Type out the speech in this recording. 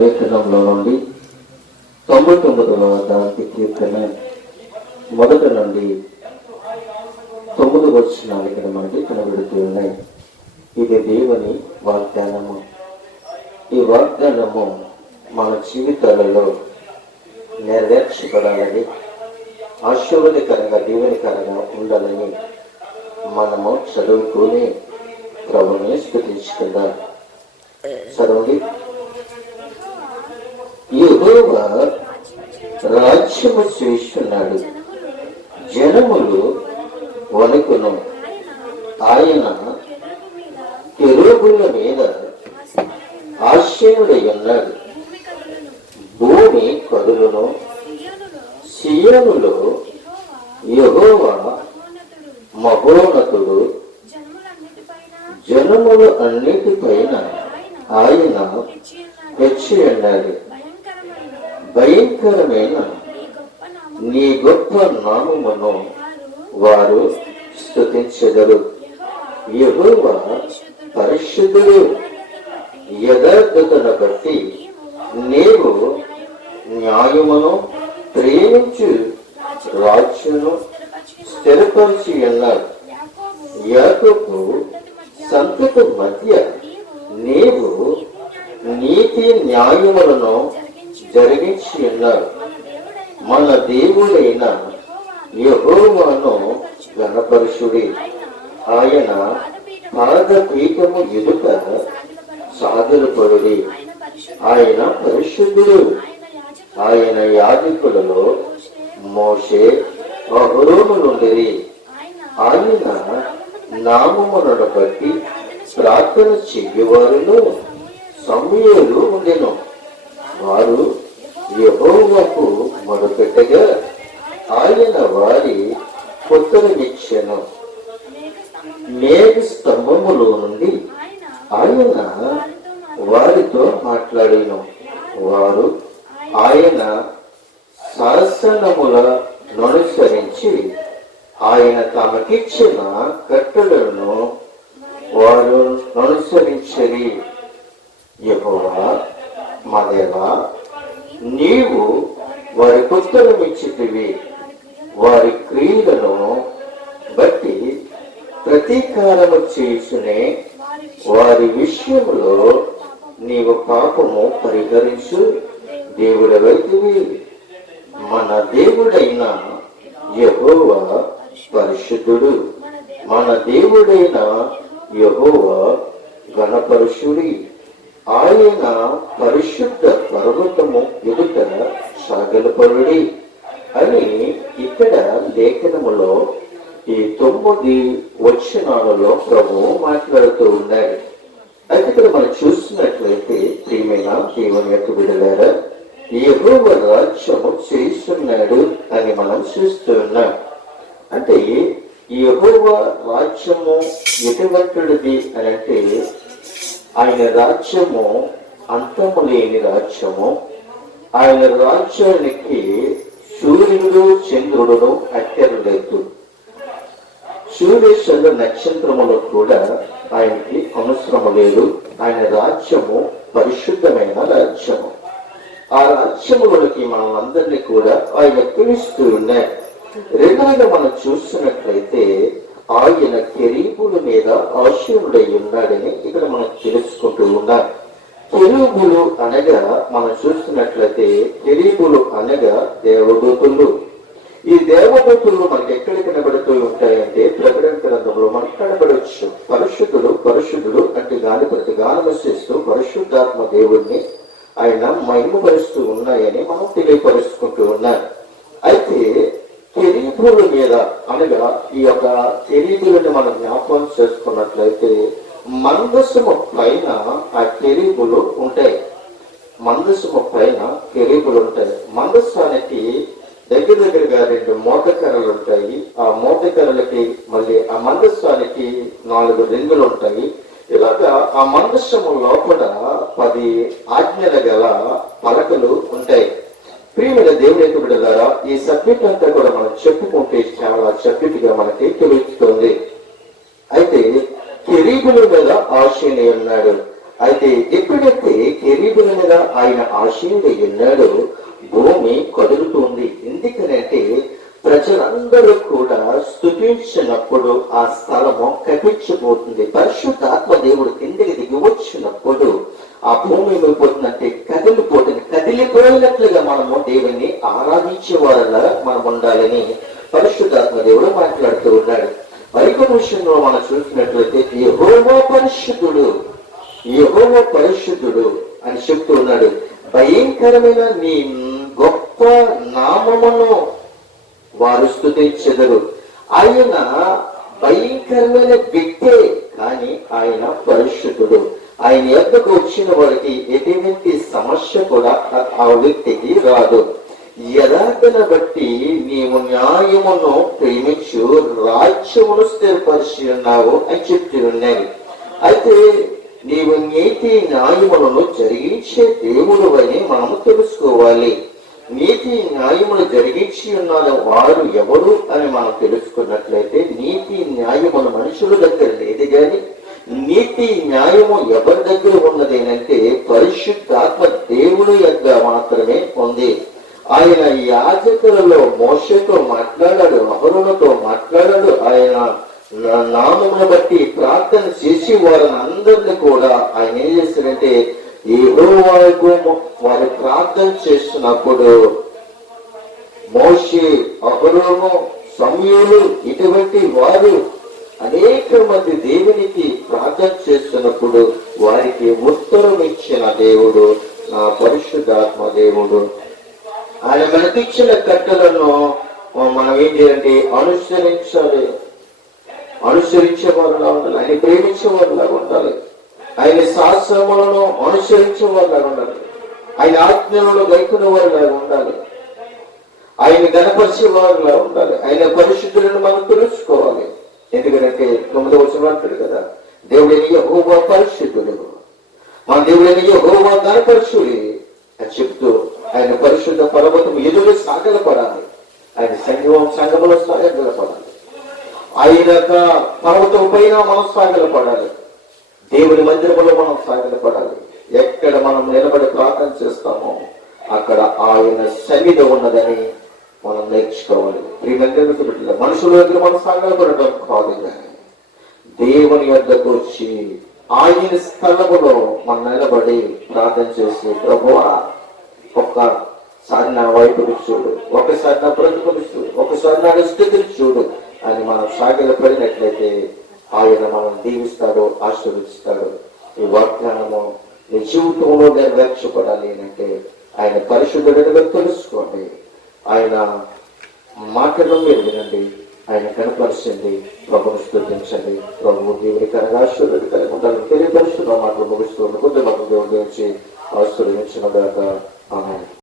లేఖనంలో నుండి 99వ కీర్తన మొదటి నుండి 9 వచనాలకి మనకి కనబడుతూ ఉన్నాయి. ఇది దేవుని వాగ్దానము. ఈ వాగ్దానము మన జీవితాలలో నెరవేర్చబడాలని, ఆశీర్వాదకరంగా దీవెనకరంగా ఉండాలని మనము చదువుకుని ప్రభుని స్తుతించుకుందాం. చదవండి. యెహోవా రాజ్యము చేస్తున్నాడు, జనములు వణుకును. ఆయన కెరూబుల మీద ఆశీనుడై ఉన్నాడు. భూమి కదులును. సియోనులో యెహోవా మహోన్నతుడు, జనములు అన్నిటిపైన ఆయన హెచ్చి ఉన్నాడు. భయంకరమైన నీ గొప్ప నామమును వారు స్తుతించెదరు. యెహోవా పరిశుద్ధుడు. యథార్థతను బట్టి నీవు న్యాయమును ప్రేమించు రాజ్యమును స్థిరపరిచి ఉన్నాడు. యాకోబు సంతతి మధ్య నీవు నీతి న్యాయములను జరిగించి ఉన్నాడు. మన దేవుడైన యెహోవాను ఘనపరుషుడి. ఆయన పాదపీఠము ఎదుట సాగిలపడుడి. ఆయన పరిశుద్ధుడు. ఆయన యాజకులలో మోషే అహరోనులుండిరి. ఆయన నామమును బట్టి ప్రార్థన చెయ్యవారిలో సమూయేలు ఉండెను. వారు యెహోవాకు మొరపెట్టగా ఆయన వారి ఉత్తరమిచ్చెను. మేఘ స్తంభములో నుండి ఆయన వారితో మాట్లాడెను. వారు ఆయన శాసనములను అనుసరించి ఆయన తమకిచ్చిన కట్టడలను వారు అనుసరించరి. యెహోవా మా దేవా, నీవు వారి ఉత్తరమిచ్చితివి. వారి క్రియలను బట్టి ప్రతీకారము చేసునే వారి విషయంలో నీవు పాపము పరిహరించు దేవుడవైతివి. మన దేవుడైన యెహోవా పరిశుద్ధుడు. మన దేవుడైన యెహోవా ఘనపరుషుడి. ఆయన పరిశుద్ధ పర్వతము ఎదుట సాగిలపడుడి అని ఇక్కడ లేఖనములో ఈ 9 వచనాలలో ప్రభువు మాట్లాడుతూ ఉన్నాడు. అయితే ఇక్కడ మనం చూసినట్లయితే ప్రియమైన దేవుని యొక్క బిడ్డలారా, యెహోవా రాజ్యము చేస్తున్నాడు అని మనం చూస్తూ ఉన్నాం. అంటే యెహోవా రాజ్యము ఎటువంటిది అని అంటే, ఆయన రాజ్యము అంతము లేని రాజ్యము. ఆయన రాజ్యానికి సూర్యుడు చంద్రుడును అక్కర్లేదు. సూర్యచంద్ర నక్షత్రములు కూడా ఆయనకి అవసరము లేదు. ఆయన రాజ్యము పరిశుద్ధమైన రాజ్యము. ఆ రాజ్యములకి మనం అందరినీ కూడా ఆయన పిలుస్తూ ఉన్నాయి. రెండవగా మనం చూస్తున్నట్లయితే ఆయన కెరూబుల మీద ఆశీనుడై ఉన్నాడని ఇక్కడ మనం తెలుసుకుంటూ ఉన్నాం. కెరూబులు అనగా మనం చూస్తున్నట్లయితే కెరూబులు అనగా దేవదూతులు. ఈ దేవదూతులు మనకి ఎక్కడ కనబడుతూ ఉంటాయంటే ప్రకటన గ్రంథంలో మనకు కనబడవచ్చు. పరిశుద్ధుడు పరిశుద్ధుడు అంటే గాలి ప్రతి గానము చేస్తూ పరిశుద్ధాత్మ దేవుణ్ణి ఆయన మహిమపరుస్తూ ఉన్నాయని మనం తెలియపరుచుకుంటూ ఉన్నాం. అయితే కెరూబుల మీద అనగా ఈ యొక్క కెరూబులను మనం జ్ఞాపకం చేసుకున్నట్లయితే మందసము పైన ఆ కెరూబులు ఉంటాయి. మందసము పైన కెరూబులు ఉంటాయి. మందసానికి దగ్గరగా 2 మోతకర్రలు ఉంటాయి. ఆ మోతకర్రలకి మళ్ళీ ఆ మందసానికి 4 రింగులు ఉంటాయి. ఇలాగా ఆ మందసము లోపల 10 ఆజ్ఞల గల పలకలు ఉంటాయి. ప్రియమైన దేవుని యొక్క బిడ్డలారా, ఈ సబ్జెక్ట్ అంతా కూడా మనం చెప్పుకుంటే చాలా సబ్జెక్టుగా మనకి తెలుస్తుంది. అయితే కెరూబుల మీద ఆశీనుడై ఉన్నాడు. అయితే ఎప్పుడైతే కెరీబుల మీద ఆయన ఆశీనుడై ఉన్నాడో భూమి కదులుతుంది. ఎందుకనంటే ప్రజలందరూ కూడా స్తుతించినప్పుడు ఆ స్థలము కపించిపోతుంది. పరిశుద్ధాత్మ దేవుడు కిందకి దిగి వచ్చినప్పుడు ఆ భూమి ఏమైపోతుందంటే కదిలిపోతుంది. కదిలిపోయినట్లుగా మనము దేవుణ్ణి ఆరాధించే వారిలా మనం ఉండాలని పరిశుద్ధాత్మ దేవుడు మాట్లాడుతూ ఉన్నాడు. మరికొన్ని విషయంలో మనం చూసినట్లయితే యెహోవా పరిశుద్ధుడు, యెహోవా పరిశుద్ధుడు అని చెప్తూ ఉన్నాడు. భయంకరమైన నీ గొప్ప నామమును వారు స్తుతించెదరు. ఆయన భయంకరమైన వ్యక్తే, కానీ ఆయన పరిశుద్ధుడు. ఆయన యొద్దకు వచ్చిన వారికి ఎటువంటి సమస్య కూడా ఆ వ్యక్తికి రాదు. యథార్థను బట్టి నీవు న్యాయమును ప్రేమించు రాజ్యమును స్థిరపరిచి ఉన్నావు అని చెప్తూ ఉన్నాయి. అయితే నీవు నీతి న్యాయములను జరిగించే దేవుడు అని మనము తెలుసుకోవాలి. నీతి న్యాయములు జరిగించి ఉన్న వారు ఎవరు అని మనం తెలుసుకున్నట్లయితే నీతి న్యాయములు మనుషుల దగ్గర లేదు, కానీ నీతి న్యాయము ఎవరి దగ్గర ఉన్నదేనంటే పరిశుద్ధాత్మ దేవుడు యొక్క మాత్రమే ఉంది. ఆయన యాజకులలో మోషేతో మాట్లాడాడు, అహరోనుతో మాట్లాడాడు. ఆయన నామమును బట్టి ప్రార్థన చేసి వారిని అందరినీ కూడా ఆయన ఏం చేశారంటే యెహోవాకు వారు ప్రార్థన చేస్తున్నప్పుడు మోషే, అహరోను, సమూయేలు ఇటువంటి వారు అనేక మంది దేవునికి ప్రార్థన చేస్తున్నప్పుడు వారికి ఉత్తరం ఇచ్చిన దేవుడు నా పరిశుద్ధాత్మ దేవుడు. ఆయన మనకిచ్చిన కట్టలను మనం ఏం చేయాలంటే అనుసరించాలి. అనుసరించే వారులా ఉండాలి, ఆయన ప్రేమించే వారులా ఉండాలి, ఆయన శాస్త్రములను అనుసరించే వారులా ఉండాలి, ఆయన ఆజ్ఞలను గైకునే వారులా ఉండాలి, ఆయన గణపరిచే వారులా ఉండాలి. ఆయన పరిశుద్ధులను మనం తెలుసుకోవాలి. ఎందుకంటే 9వ వచనం అంటాడు కదా, దేవుడైన యెహోవా పరిశుద్ధుడు, మన దేవుడైన యెహోవా గణపరుషుడు అని చెప్తూ ఆయన పరిశుద్ధ పర్వతం ఎదురు సాగలపడాలి, ఆయన సంఘములో సాగలపడాలి, ఆయన పర్వతం పైన మనం సాగలపడాలి, దేవుని మందిరములో మనం సాగలపడాలి. ఎక్కడ మనం నిలబడి ప్రార్థన చేస్తామో అక్కడ ఆయన సన్నిధి ఉన్నదని మనం నేర్చుకోవాలి. మనుషుల దగ్గర మనం సాగలపడటం కాదు, కానీ దేవుని వద్దకు వచ్చి ఆయన స్థలములో మనం నిలబడి ప్రార్థన చేసి ప్రభువా ఒక్కసారి నా వైపుకి చూడు, ఒకసారి నా బ్రతుకుని చూడు, ఒకసారి నా స్థితిని చూడు అని మనం సాగిలపడినట్లయితే ఆయన మనం దీవిస్తాడు, ఆశీర్వదిస్తాడు. ఈ వాగ్దానము నీ జీవితంలో నెరవేర్చబడాలి అంటే ఆయన పరిశుద్ధుడిగా తెలుసుకోండి. ఆయన మాటలు మీరు వినండి, ఆయన కనపరిచింది, ప్రభుని స్తుతించండి. ప్రభు దేవుడికరగా ఆశీర్వదికరంగా ఉండాలని తెలియపరుస్తున్న మాటలు ముగిస్తూ కొద్ది మాటలు దేవుడి గురించి ఆశీర్వదించిన దాకా ఆమె.